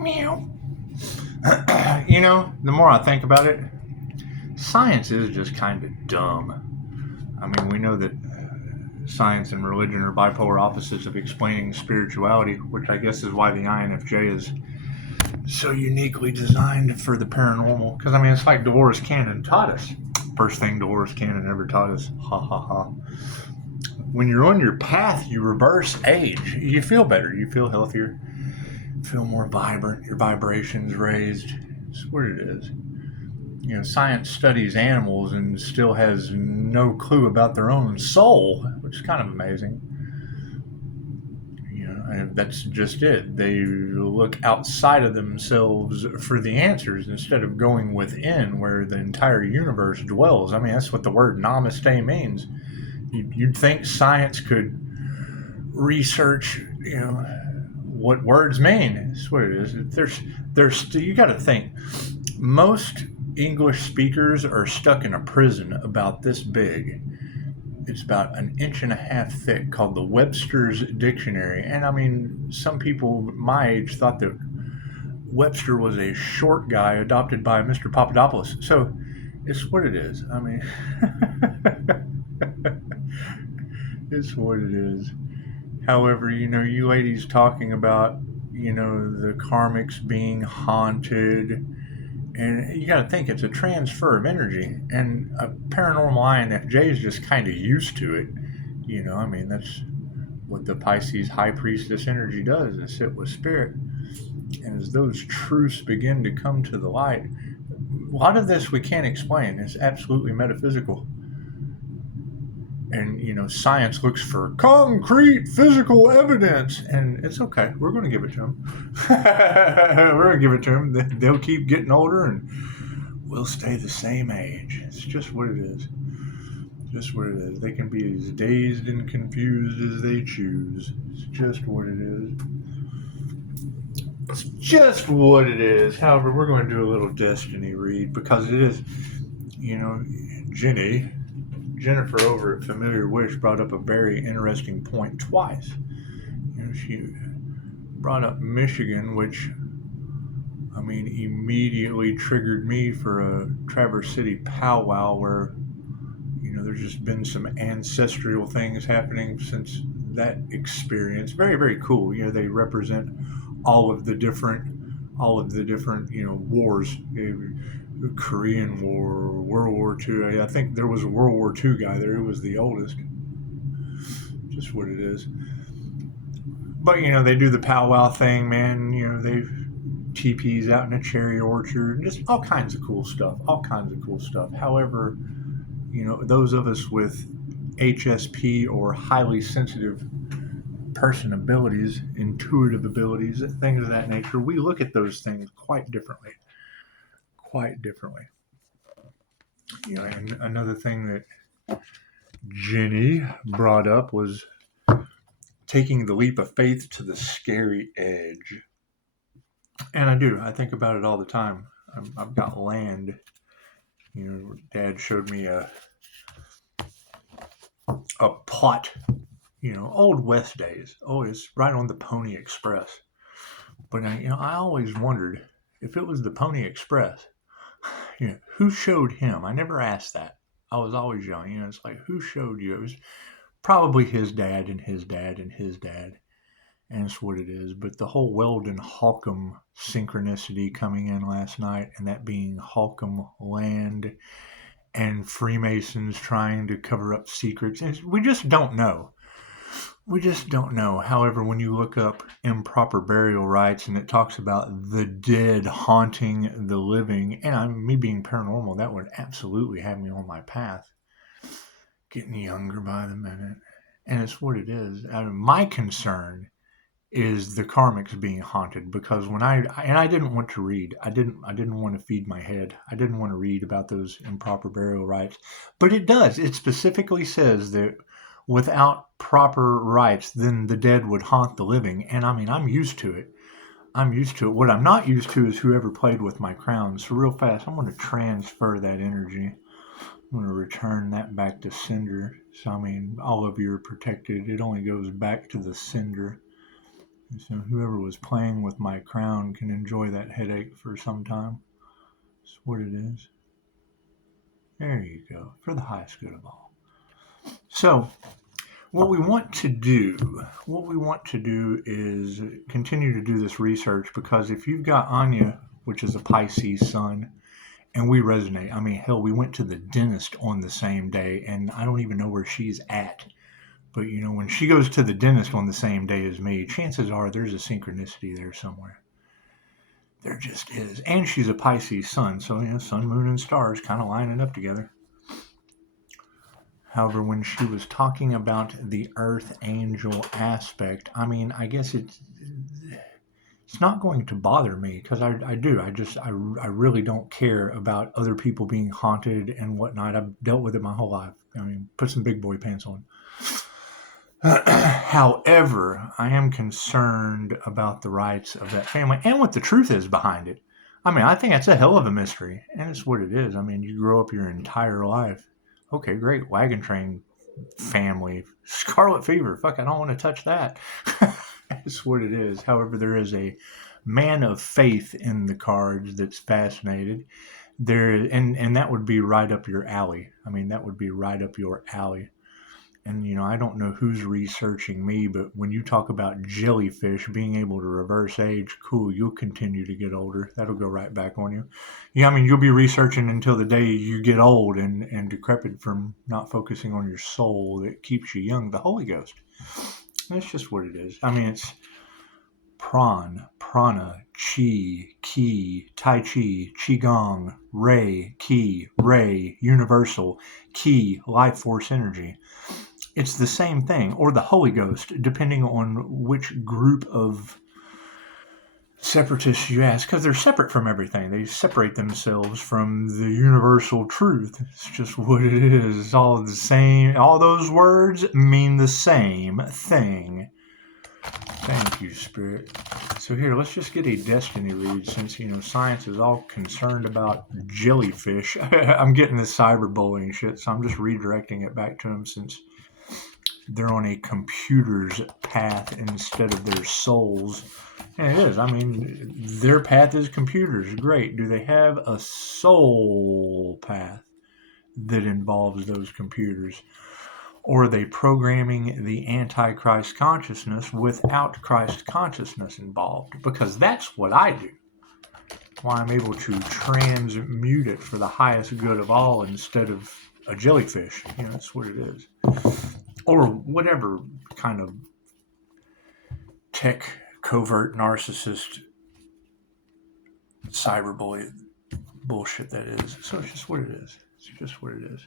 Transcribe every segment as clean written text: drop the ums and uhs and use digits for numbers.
Meow. You know, the more I think about it, science is just kind of dumb. I mean, we know that science and religion are bipolar opposites of explaining spirituality, which I guess is why the INFJ is so uniquely designed for the paranormal. Because, I mean, it's like Dolores Cannon taught us. First thing Dolores Cannon ever taught us. Ha ha ha. When you're on your path, you reverse age. You feel better. You feel healthier. You feel more vibrant. Your vibration's raised. It's what it is. You know, science studies animals and still has no clue about their own soul, which is kind of amazing. You know, and that's just it. They look outside of themselves for the answers instead of going within where the entire universe dwells. I mean, that's what the word namaste means. You'd think science could research, you know, what words mean. That's what it is. There's you got to think. Most English speakers are stuck in a prison about this big. It's about an inch and a half thick, called the Webster's Dictionary. And I mean, some people my age thought that Webster was a short guy adopted by Mr. Papadopoulos. So it's what it is. I mean, it's what it is. However, you know, you ladies talking about, you know, the karmics being haunted. And you got to think it's a transfer of energy, and a paranormal INFJ is just kind of used to it. You know, I mean, that's what the Pisces high priestess energy does, is sit with spirit. And as those truths begin to come to the light, a lot of this we can't explain. It's absolutely metaphysical. And, you know, science looks for concrete physical evidence, and it's okay. We're going to give it to them. We're going to give it to them. They'll keep getting older, and we'll stay the same age. It's just what it is. Just what it is. They can be as dazed and confused as they choose. It's just what it is. It's just what it is. However, we're going to do a little destiny read because it is, you know, Jennifer over at Familiar Wish brought up a very interesting point twice. You know, she brought up Michigan, which, I mean, immediately triggered me for a Traverse City powwow where, you know, there's just been some ancestral things happening since that experience. Very, very cool. You know, they represent all of the different, you know, wars. Korean War, World War II. I think there was a World War II guy there. It was the oldest. Just what it is. But, you know, they do the powwow thing, man. You know, they teepees out in a cherry orchard. Just all kinds of cool stuff. All kinds of cool stuff. However, you know, those of us with HSP or highly sensitive person abilities, intuitive abilities, things of that nature, we look at those things quite differently. You know, and another thing that Jenny brought up was taking the leap of faith to the scary edge. And I do. I think about it all the time. I've got land. You know, Dad showed me a plot. You know, old West days. Oh, it's right on the Pony Express. But you know, I always wondered if it was the Pony Express. You know, who showed him? I never asked that. I was always young. You know, it's like, who showed you? It was probably his dad and his dad and his dad. And it's what it is. But the whole Weldon Holcomb synchronicity coming in last night, and that being Holcomb land and Freemasons trying to cover up secrets, we just don't know. We just don't know. However, when you look up improper burial rites and it talks about the dead haunting the living, and me being paranormal, that would absolutely have me on my path. Getting younger by the minute. And it's what it is. My concern is the karmics being haunted, because when I didn't want to read. I didn't want to feed my head. I didn't want to read about those improper burial rites. But it does. It specifically says that without proper rites, then the dead would haunt the living. And I mean, I'm used to it. What I'm not used to is whoever played with my crown. So real fast, I'm going to transfer that energy. I'm going to return that back to sender. So I mean, all of you are protected. It only goes back to the sender. So whoever was playing with my crown can enjoy that headache for some time. That's what it is. There you go. For the highest good of all. So what we want to do is continue to do this research, because if you've got Anya, which is a Pisces sun, and we resonate. I mean, hell, we went to the dentist on the same day, and I don't even know where she's at. But, when she goes to the dentist on the same day as me, chances are there's a synchronicity there somewhere. There just is. And she's a Pisces sun, so, sun, moon, and stars kind of lining up together. However, when she was talking about the earth angel aspect, I mean, I guess it's not going to bother me, because I really don't care about other people being haunted and whatnot. I've dealt with it my whole life. I mean, put some big boy pants on. However, I am concerned about the rights of that family and what the truth is behind it. I mean, I think that's a hell of a mystery, and it's what it is. I mean, you grow up your entire life. Okay, great. Wagon train family. Scarlet fever. Fuck, I don't want to touch that. That's what it is. However, there is a man of faith in the cards that's fascinated. And that would be right up your alley. I mean, that would be right up your alley. And I don't know who's researching me, but when you talk about jellyfish being able to reverse age, cool, you'll continue to get older. That'll go right back on you. Yeah, I mean, you'll be researching until the day you get old and decrepit from not focusing on your soul that keeps you young, the Holy Ghost. That's just what it is. I mean, it's prana, chi, ki, tai chi, qigong, rei, ki, rei, universal, ki, life force energy. It's the same thing, or the Holy Ghost, depending on which group of separatists you ask, because they're separate from everything. They separate themselves from the universal truth. It's just what it is. It's all the same. All those words mean the same thing. Thank you, Spirit. So here, let's just get a destiny read, since, science is all concerned about jellyfish. I'm getting this cyberbullying shit, so I'm just redirecting it back to them, since they're on a computer's path instead of their souls. And it is. I mean, their path is computers. Great. Do they have a soul path that involves those computers? Or are they programming the Antichrist consciousness without Christ consciousness involved? Because that's what I do. Why I'm able to transmute it for the highest good of all instead of a jellyfish. That's what it is. Or whatever kind of tech covert narcissist cyberbully bullshit that is. So it's just what it is. It's just what it is.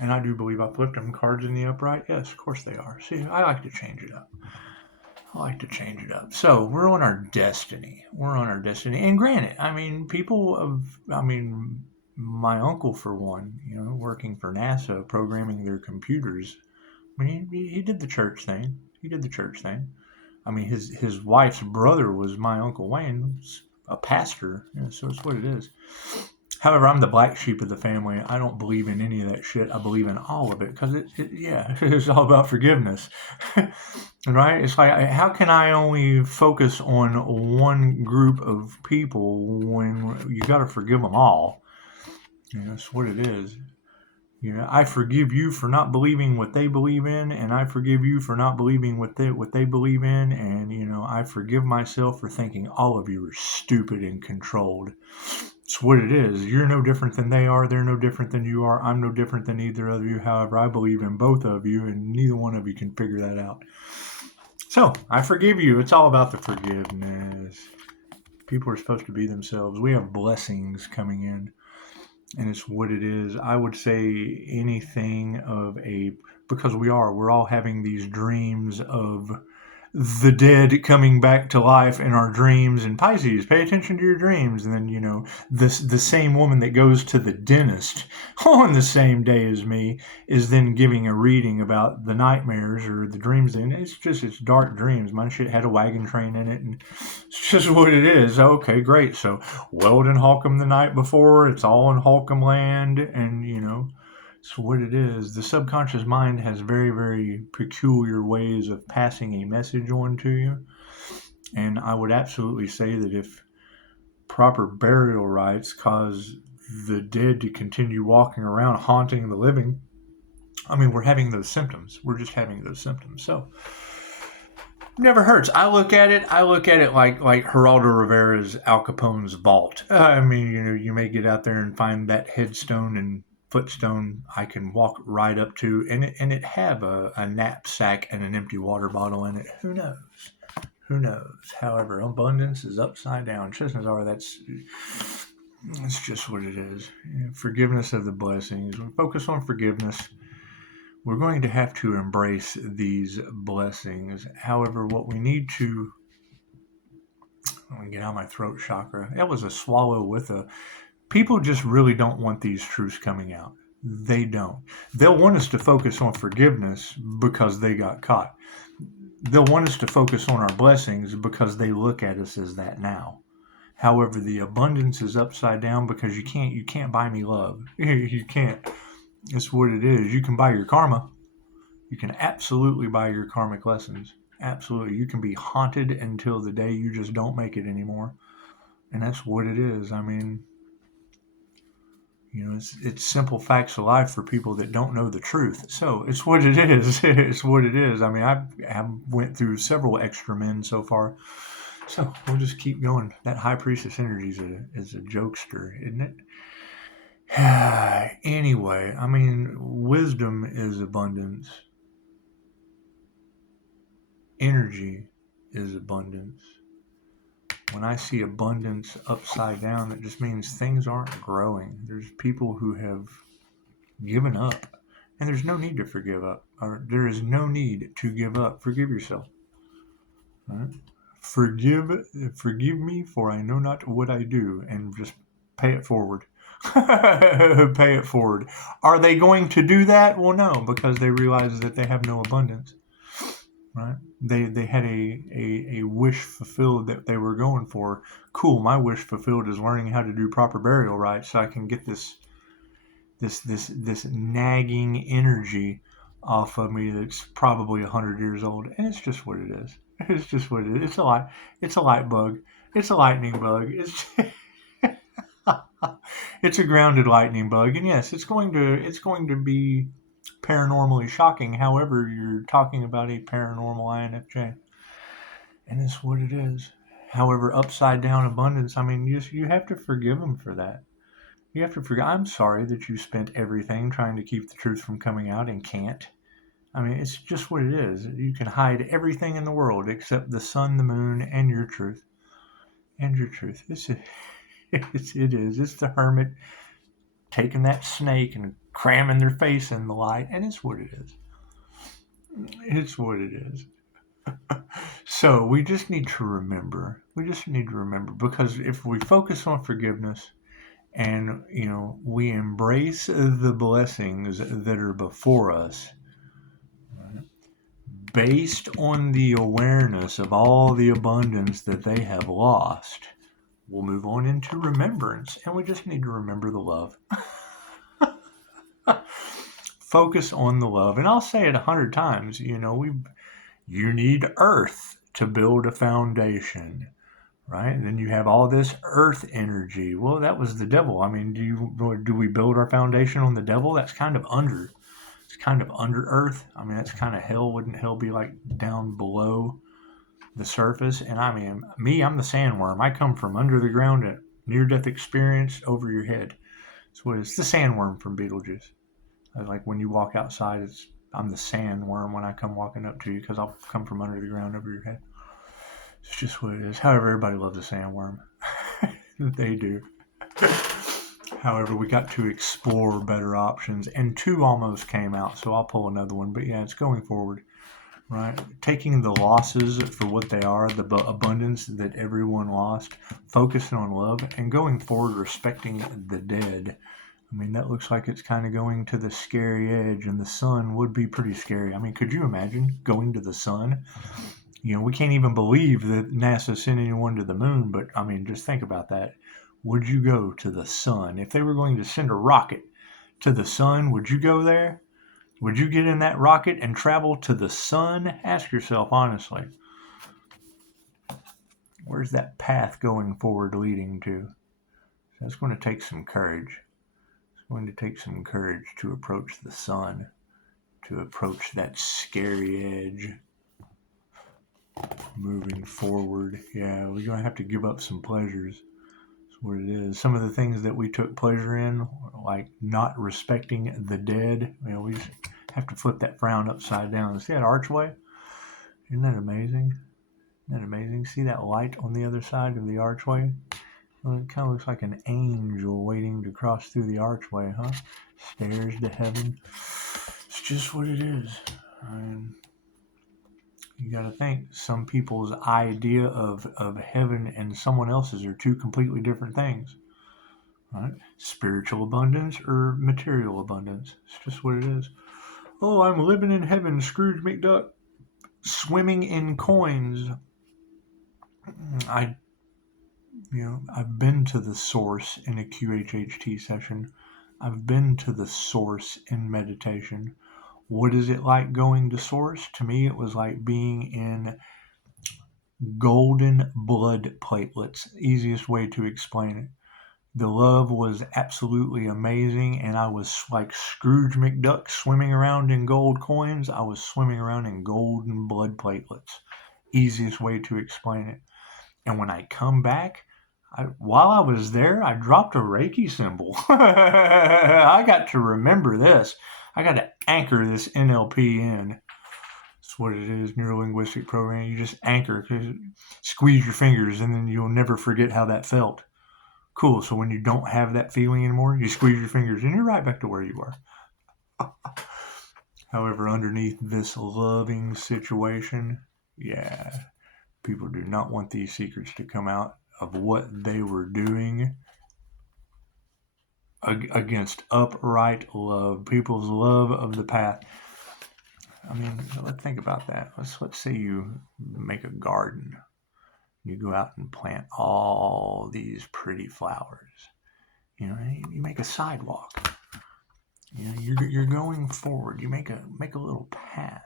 And I do believe I flipped them cards in the upright. Yes, of course they are. See, I like to change it up. So we're on our destiny. And granted, I mean, my uncle, for one, working for NASA, programming their computers. I mean, he did the church thing. I mean, his wife's brother was my Uncle Wayne, a pastor, so it's what it is. However, I'm the black sheep of the family. I don't believe in any of that shit. I believe in all of it, because it's all about forgiveness. Right? It's like, how can I only focus on one group of people when you got to forgive them all? That's what it is. I forgive you for not believing what they believe in, and I forgive you for not believing what they believe in, and I forgive myself for thinking all of you are stupid and controlled. It's what it is. You're no different than they are. They're no different than you are. I'm no different than either of you. However, I believe in both of you, and neither one of you can figure that out. So, I forgive you. It's all about the forgiveness. People are supposed to be themselves. We have blessings coming in. And it's what it is. I would say anything because we're all having these dreams of the dead coming back to life in our dreams. And Pisces, pay attention to your dreams. And then, the same woman that goes to the dentist on the same day as me is then giving a reading about the nightmares or the dreams. And it's dark dreams. My shit had a wagon train in it, and it's just what it is. Okay, great. So Weldon Holcomb the night before, it's all in Holcomb land, and it's what it is. The subconscious mind has very, very peculiar ways of passing a message on to you. And I would absolutely say that if proper burial rites cause the dead to continue walking around haunting the living, I mean, we're having those symptoms. We're just having those symptoms. So never hurts. I look at it like Geraldo Rivera's Al Capone's vault. I mean, you may get out there and find that headstone and footstone I can walk right up to, and it have a knapsack and an empty water bottle in it. Who knows? Who knows? However, abundance is upside down. Chances are that's just what it is. Forgiveness of the blessings. We focus on forgiveness. We're going to have to embrace these blessings. However, what we need to... Let me get out my throat chakra. That was a swallow with a... People just really don't want these truths coming out. They don't. They'll want us to focus on forgiveness because they got caught. They'll want us to focus on our blessings because they look at us as that now. However, the abundance is upside down because you can't buy me love. You can't. It's what it is. You can buy your karma. You can absolutely buy your karmic lessons. Absolutely. You can be haunted until the day you just don't make it anymore. And that's what it is. I mean, it's simple facts of life for people that don't know the truth. So it's what it is. It's what it is. I mean, I went through several extra men so far. So we'll just keep going. That high priestess energy is a jokester, isn't it? Anyway, I mean, wisdom is abundance. Energy is abundance. When I see abundance upside down, it just means things aren't growing. There's people who have given up, and there's no need to forgive up. Or there is no need to give up. Forgive yourself. All right? Forgive me, for I know not what I do, and just pay it forward. Pay it forward. Are they going to do that? Well, no, because they realize that they have no abundance. Right? They had a wish fulfilled that they were going for. Cool, my wish fulfilled is learning how to do proper burial rites so I can get this nagging energy off of me that's probably 100 years old. And it's just what it is. It's just what it is. It's a light bug. It's a lightning bug. It's a grounded lightning bug. And yes, it's going to be paranormally shocking. However, you're talking about a paranormal INFJ, and it's what it is. However, upside down abundance, I mean, you have to forgive them for that. You have to forgive. I'm sorry that you spent everything trying to keep the truth from coming out and can't. I mean, it's just what it is. You can hide everything in the world except the sun, the moon, and your truth. And your truth. It is. It's the hermit taking that snake and cramming their face in the light, and it's what it is. It's what it is. So we just need to remember. Because if we focus on forgiveness and we embrace the blessings that are before us, right, based on the awareness of all the abundance that they have lost, we'll move on into remembrance, and we just need to remember the love. Focus on the love, and I'll say it 100 times. You need earth to build a foundation, right? And then you have all this earth energy. Well, that was the devil. I mean, do we build our foundation on the devil? That's kind of under. It's kind of under earth. I mean, that's kind of hell. Wouldn't hell be like down below the surface? And I mean, I'm the sandworm. I come from under the ground, a near-death experience over your head. It's the sandworm from Beetlejuice. Like when you walk outside, I'm the sandworm when I come walking up to you because I'll come from under the ground over your head. It's just what it is. However, everybody loves a sandworm. They do. However, we got to explore better options, and 2 almost came out, so I'll pull another one. But yeah, it's going forward, right? Taking the losses for what they are, the abundance that everyone lost, focusing on love, and going forward, respecting the dead. I mean, that looks like it's kind of going to the scary edge, and the sun would be pretty scary. I mean, could you imagine going to the sun? We can't even believe that NASA sent anyone to the moon, but I mean, just think about that. Would you go to the sun? If they were going to send a rocket to the sun, would you go there? Would you get in that rocket and travel to the sun? Ask yourself honestly. Where's that path going forward leading to? So it's going to take some courage. It's going to take some courage to approach the sun, to approach that scary edge. Moving forward, yeah, we're going to have to give up some pleasures. That's what it is. Some of the things that we took pleasure in, like not respecting the dead, we just have to flip that frown upside down. See that archway? Isn't that amazing? Isn't that amazing? See that light on the other side of the archway? Well, it kind of looks like an angel waiting to cross through the archway, huh? Stairs to heaven. It's just what it is. You got to think, some people's idea of heaven and someone else's are two completely different things. Right? Spiritual abundance or material abundance. It's just what it is. Oh, I'm living in heaven, Scrooge McDuck. Swimming in coins. I've been to the source in a QHHT session. I've been to the source in meditation. What is it like going to source? To me, it was like being in golden blood platelets. Easiest way to explain it. The love was absolutely amazing, and I was like Scrooge McDuck swimming around in gold coins. I was swimming around in golden blood platelets. Easiest way to explain it. And when I come back, while I was there, I dropped a Reiki symbol. I got to remember this. I got to anchor this NLP in. That's what it is, neuro-linguistic programming. You just anchor, squeeze your fingers, and then you'll never forget how that felt. Cool. So when you don't have that feeling anymore, you squeeze your fingers, and you're right back to where you were. However, underneath this loving situation, yeah, people do not want these secrets to come out of what they were doing against upright love, people's love of the path. I mean, let's think about that. Let's say you make a garden. You go out and plant all these pretty flowers. You make a sidewalk. You're going forward. You make a little path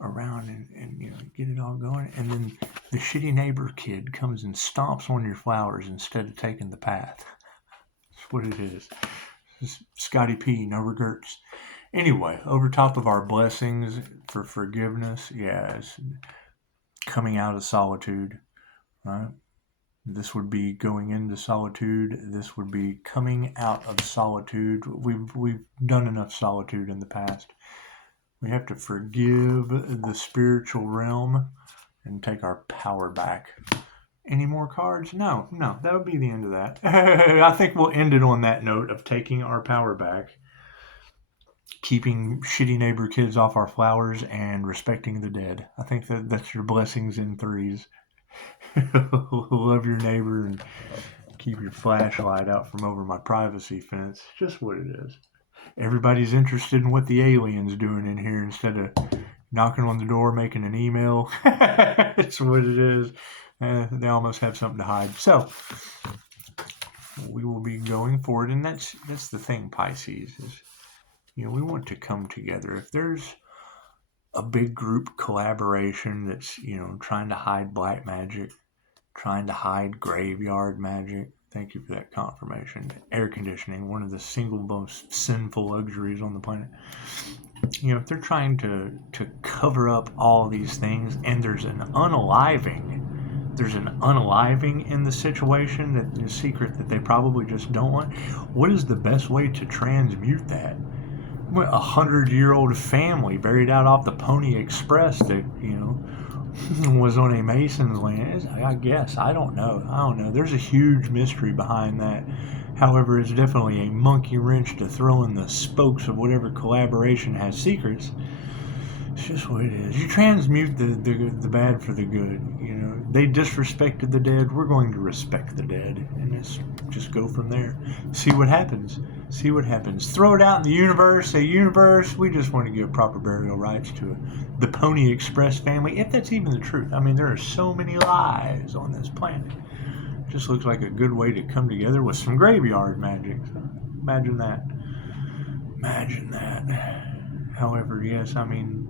around and get it all going, and then the shitty neighbor kid comes and stomps on your flowers instead of taking the path. That's what it is. It's Scotty P, no regrets. Anyway, over top of our blessings for forgiveness, it's coming out of solitude, right? This would be going into solitude. This would be coming out of solitude. We've done enough solitude in the past. We have to forgive the spiritual realm and take our power back. Any more cards? No, that would be the end of that. I think we'll end it on that note of taking our power back, keeping shitty neighbor kids off our flowers, and respecting the dead. I think that's your blessings in threes. Love your neighbor and keep your flashlight out from over my privacy fence. Just what it is. Everybody's interested in what the alien's doing in here instead of knocking on the door, making an email. It's what it is. They almost have something to hide. So we will be going forward, and that's the thing, Pisces, is we want to come together. If there's a big group collaboration that's trying to hide black magic, trying to hide graveyard magic. Thank you for that confirmation. Air conditioning, one of the single most sinful luxuries on the planet. If they're trying to cover up all these things, and there's an unaliving in the situation, that is secret that they probably just don't want. What is the best way to transmute that? 100-year-old family buried out off the Pony Express that was on a Mason's land. I guess I don't know. There's a huge mystery behind that. However, it's definitely a monkey wrench to throw in the spokes of whatever collaboration has secrets. It's just what it is. You transmute the bad for the good. They disrespected the dead. We're going to respect the dead, and it's just go from there. See what happens. Throw it out in the universe. Say, universe, we just want to give proper burial rights to the Pony Express family, if that's even the truth. I mean, there are so many lies on this planet. It just looks like a good way to come together with some graveyard magic. So imagine that. However, yes, I mean,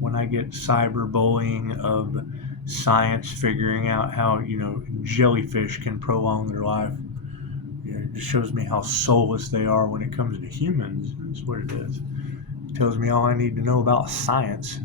when I get cyberbullying of science figuring out how, jellyfish can prolong their life. It just shows me how soulless they are when it comes to humans. That's what it is. It tells me all I need to know about science.